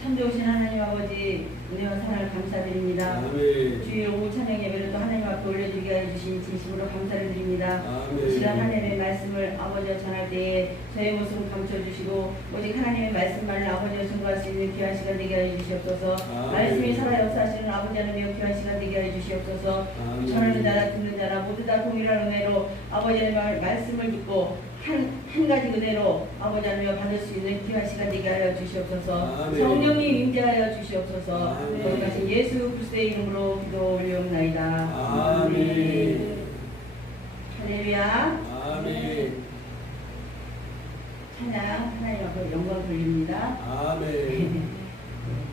참 좋으신 하나님 아버지 은혜와 사랑을 감사드립니다. 아멘. 주의 오후 찬양 예배를 또 하나님 앞에 올려드리게 해주신 진심으로 감사를 드립니다. 아멘. 시간 하나님의 말씀을 아버지와 전할 때에 저의 모습을 감춰주시고 오직 하나님의 말씀만을 아버지와 증거할 수 있는 귀한 시간 되게 하여 주시옵소서. 아멘. 말씀이 살아 역사하시는 아버지 하나님의 귀한 시간 되게 하여 주시옵소서. 아멘. 전하는 자나 듣는 자나 모두 다 동일한 은혜로 아버지 하나님의 말씀을 듣고 한 가지 은혜로 아버지 하나님을 받을 수 있는 귀한 시간 되게 하여 주시옵소서. 아멘. 성령님 임재하여 주시옵소서. 아멘. 거기 가신 예수 그리스도의 이름으로 기도 올리옵나이다. 아멘. 할렐루야. 아멘. 찬양 하나님 앞에 영광 돌립니다. 아멘.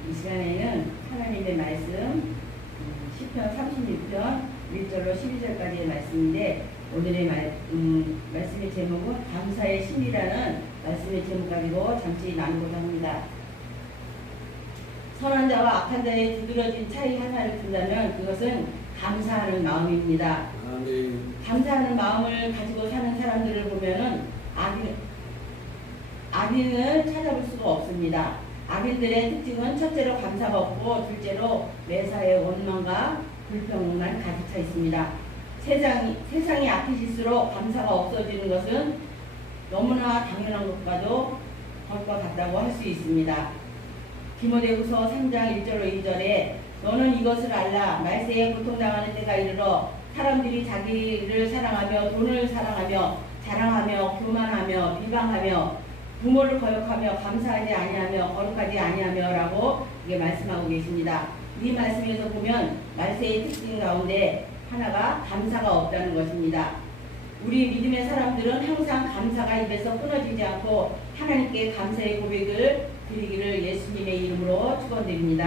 이 시간에는 하나님의 말씀 시편 36편 1절로 12절까지의 말씀인데 오늘의 말씀의 제목은 감사의 심리라는 말씀의 제목 가지고 잠시 나누고자 합니다. 선한 자와 악한 자의 두드러진 차이 하나를 든다면 그것은 감사하는 마음입니다. 아멘. 감사하는 마음을 가지고 사는 사람들을 보면은 악인을 찾아볼 수가 없습니다. 악인들의 특징은 첫째로 감사가 없고 둘째로 매사에 원망과 불평만 가득 차 있습니다. 세상이 악해질수록 감사가 없어지는 것은 너무나 당연한 것과도 것과 같다고 할 수 있습니다. 디모데후서 3장 1절로 2절에 너는 이것을 알라 말세에 고통당하는 때가 이르러 사람들이 자기를 사랑하며 돈을 사랑하며 자랑하며 교만하며 비방하며 부모를 거역하며 감사하지 아니하며 거룩하지 아니하며 라고 이게 말씀하고 계십니다. 이 말씀에서 보면 말세의 특징 가운데 하나가 감사가 없다는 것입니다. 우리 믿음의 사람들은 항상 감사가 입에서 끊어지지 않고 하나님께 감사의 고백을 드리기를 예수님의 이름으로 축원드립니다.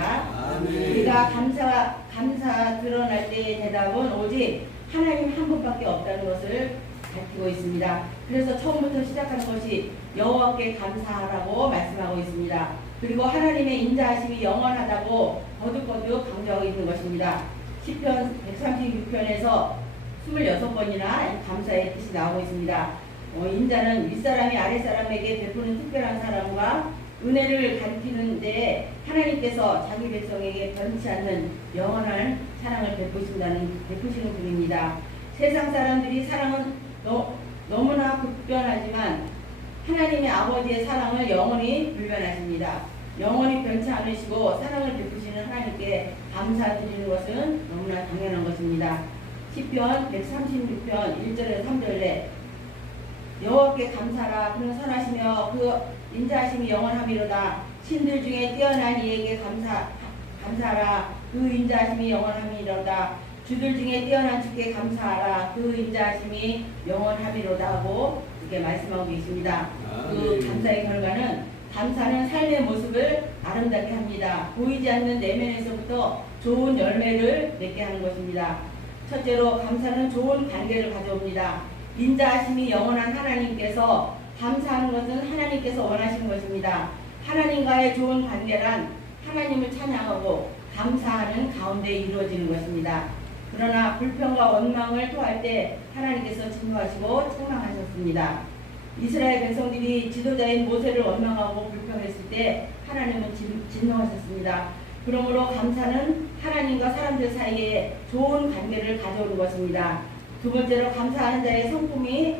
아멘. 우리가 감사 드러날 때의 대답은 오직 하나님 한 분밖에 없다는 것을 밝히고 있습니다. 그래서 처음부터 시작하는 것이 여호와께 감사하라고 말씀하고 있습니다. 그리고 하나님의 인자하심이 영원하다고 거듭거듭 강조하고 있는 것입니다. 시편 136편에서 26번이나 감사의 뜻이 나오고 있습니다. 인자는 윗사람이 아랫사람에게 베푸는 특별한 사랑과 은혜를 가리키는데 하나님께서 자기 백성에게 변치 않는 영원한 사랑을 베푸시는 분입니다. 세상 사람들이 사랑은 너무나 급변하지만 하나님의 아버지의 사랑을 영원히 불변하십니다. 영원히 변치 않으시고 사랑을 베푸시는 하나님께 감사드리는 것은 너무나 당연한 것입니다. 시편 136편 1절에서 3절에 여호와께 감사라 그는 선하시며 그 인자하심이 영원함이로다. 신들 중에 뛰어난 이에게 감사하라 그 인자하심이 영원함이로다. 주들 중에 뛰어난 주께 감사하라 그 인자하심이 영원함이로다 하고 이렇게 말씀하고 계십니다. 그 감사의 결과는 감사는 삶의 모습을 아름답게 합니다. 보이지 않는 내면에서부터 좋은 열매를 맺게 하는 것입니다. 첫째로 감사는 좋은 관계를 가져옵니다. 인자하심이 영원한 하나님께서 감사하는 것은 하나님께서 원하시는 것입니다. 하나님과의 좋은 관계란 하나님을 찬양하고 감사하는 가운데 이루어지는 것입니다. 그러나 불평과 원망을 토할 때 하나님께서 진노하시고 책망하셨습니다. 이스라엘 백성들이 지도자인 모세를 원망하고 불평했을 때 하나님은 진노하셨습니다. 그러므로 감사는 하나님과 사람들 사이에 좋은 관계를 가져오는 것입니다. 두 번째로 감사하는 자의 성품이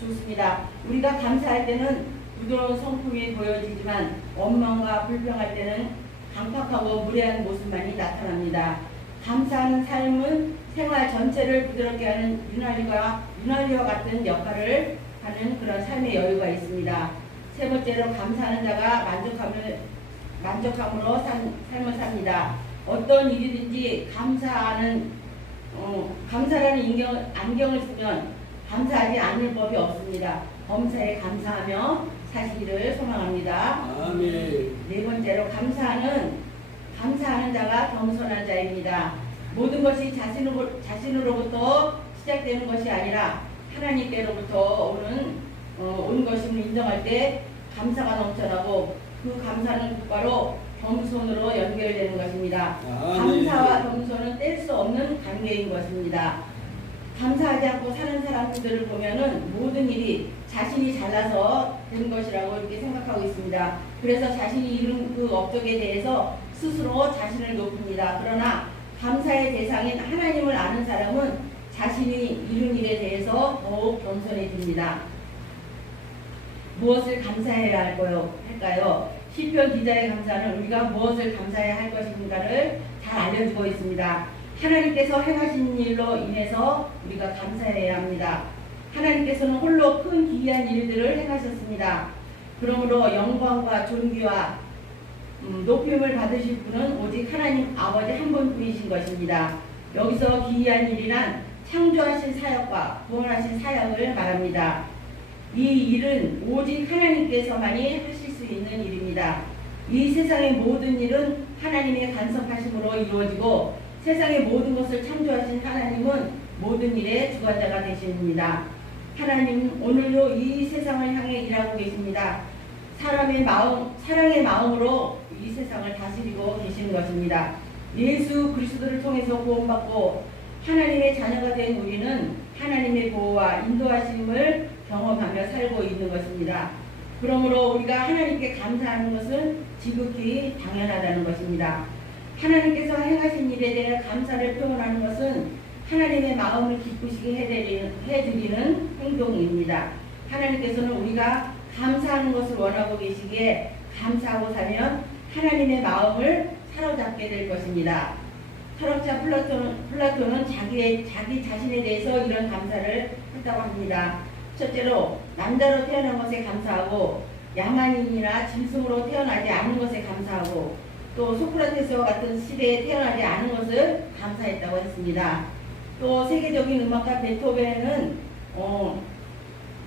좋습니다. 우리가 감사할 때는 부드러운 성품이 보여지지만 원망과 불평할 때는 강팍하고 무례한 모습만이 나타납니다. 감사하는 삶은 생활 전체를 부드럽게 하는 윤활유와 같은 역할을 하는 그런 삶의 여유가 있습니다. 세 번째로 감사하는 자가 만족함으로 삶을 삽니다. 어떤 일이든지 감사라는 안경을 쓰면 감사하지 않을 법이 없습니다. 범사에 감사하며 사시기를 소망합니다. 아멘. 네 번째로 감사하는 자가 겸손한 자입니다. 모든 것이 자신으로부터 시작되는 것이 아니라 하나님께로부터 온 것임을 인정할 때 감사가 넘쳐나고 그 감사는 곧바로 겸손으로 연결되는 것입니다. 감사와 겸손은 뗄 수 없는 관계인 것입니다. 감사하지 않고 사는 사람들을 보면은 모든 일이 자신이 잘나서 된 것이라고 이렇게 생각하고 있습니다. 그래서 자신이 이룬 그 업적에 대해서 스스로 자신을 높입니다. 그러나 감사의 대상인 하나님을 아는 사람은 자신이 이룬 일에 대해서 더욱 겸손해집니다. 무엇을 감사해야 할까요? 시편 기자의 감사는 우리가 무엇을 감사해야 할 것인가를 잘 알려주고 있습니다. 하나님께서 행하신 일로 인해서 우리가 감사해야 합니다. 하나님께서는 홀로 큰 기이한 일들을 행하셨습니다. 그러므로 영광과 존귀와 높임을 받으실 분은 오직 하나님 아버지 한 분뿐이신 것입니다. 여기서 기이한 일이란 창조하신 사역과 구원하신 사역을 말합니다. 이 일은 오직 하나님께서만이 하실 수 있는 일입니다. 이 세상의 모든 일은 하나님의 간섭하심으로 이루어지고 세상의 모든 것을 창조하신 하나님은 모든 일의 주관자가 되십니다. 하나님 오늘도 이 세상을 향해 일하고 계십니다. 사람의 마음, 사랑의 마음으로 이 세상을 다스리고 계시는 것입니다. 예수 그리스도를 통해서 구원받고 하나님의 자녀가 된 우리는 하나님의 보호와 인도하심을 경험하며 살고 있는 것입니다. 그러므로 우리가 하나님께 감사하는 것은 지극히 당연하다는 것입니다. 하나님께서 행하신 일에 대해 감사를 표현하는 것은 하나님의 마음을 기쁘시게 해드리는 행동입니다. 하나님께서는 우리가 감사하는 것을 원하고 계시기에 감사하고 살면 하나님의 마음을 사로잡게 될 것입니다. 철학자 플라톤은 자기 자신에 대해서 이런 감사를 했다고 합니다. 첫째로 남자로 태어난 것에 감사하고 야만인이나 짐승으로 태어나지 않은 것에 감사하고 또 소크라테스와 같은 시대에 태어나지 않은 것을 감사했다고 했습니다. 또 세계적인 음악가 베토벤은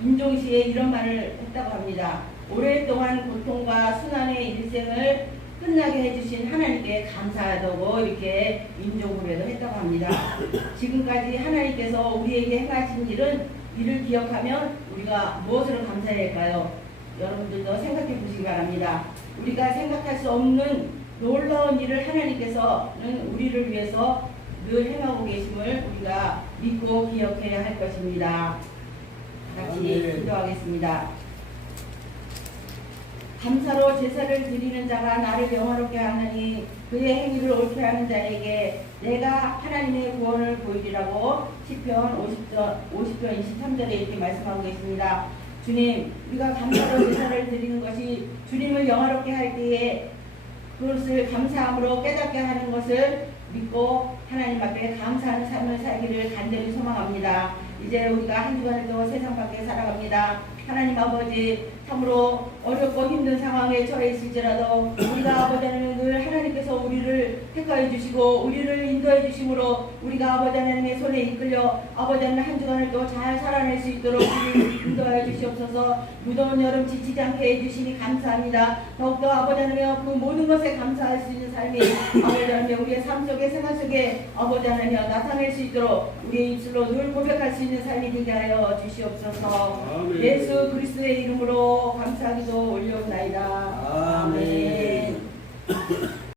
인종시에 이런 말을 했다고 합니다. 오랫동안 고통과 순환의 일생을 끝나게 해주신 하나님께 감사하다고 이렇게 인종고백을 했다고 합니다. 지금까지 하나님께서 우리에게 행하신 일을 기억하면 우리가 무엇으로 감사해야 할까요? 여러분들도 생각해 보시기 바랍니다. 우리가 생각할 수 없는 놀라운 일을 하나님께서는 우리를 위해서 늘 행하고 계심을 우리가 믿고 기억해야 할 것입니다. 같이 기도하겠습니다. 감사로 제사를 드리는 자가 나를 영화롭게 하느니 그의 행위를 옳게 하는 자에게 내가 하나님의 구원을 보이리라고 시편 50편 23절에 이렇게 말씀하고 계십니다. 주님, 우리가 감사로 제사를 드리는 것이 주님을 영화롭게 할 때에 그것을 감사함으로 깨닫게 하는 것을 믿고 하나님 앞에 감사하는 삶을 살기를 간절히 소망합니다. 이제 우리가 한 주간에도 세상 밖에 살아갑니다. 하나님 아버지, 참으로 어렵고 힘든 상황에 처해 있을지라도 우리가 아버지 하나님 늘 하나님께서 우리를 택하여 주시고 우리를 인도해 주심으로 우리가 아버지 하나님의 손에 이끌려 아버지 하나님 한 주간을 또 잘 살아낼 수 있도록 우리를 인도하여 주시옵소서. 무더운 여름 지치지 않게 해주시니 감사합니다. 더욱더 아버지 하나님 그 모든 것에 감사할 수 있는 삶이 아버지 하나님 우리의 삶 속에 생활 속에 아버지 하나님 나타낼 수 있도록 우리의 입술로 늘 고백할 수 있는 삶이 되게 하여 주시옵소서. 아멘. 예수 그리스도의 이름으로 감사기도 올려옵나이다. 아멘. 아멘.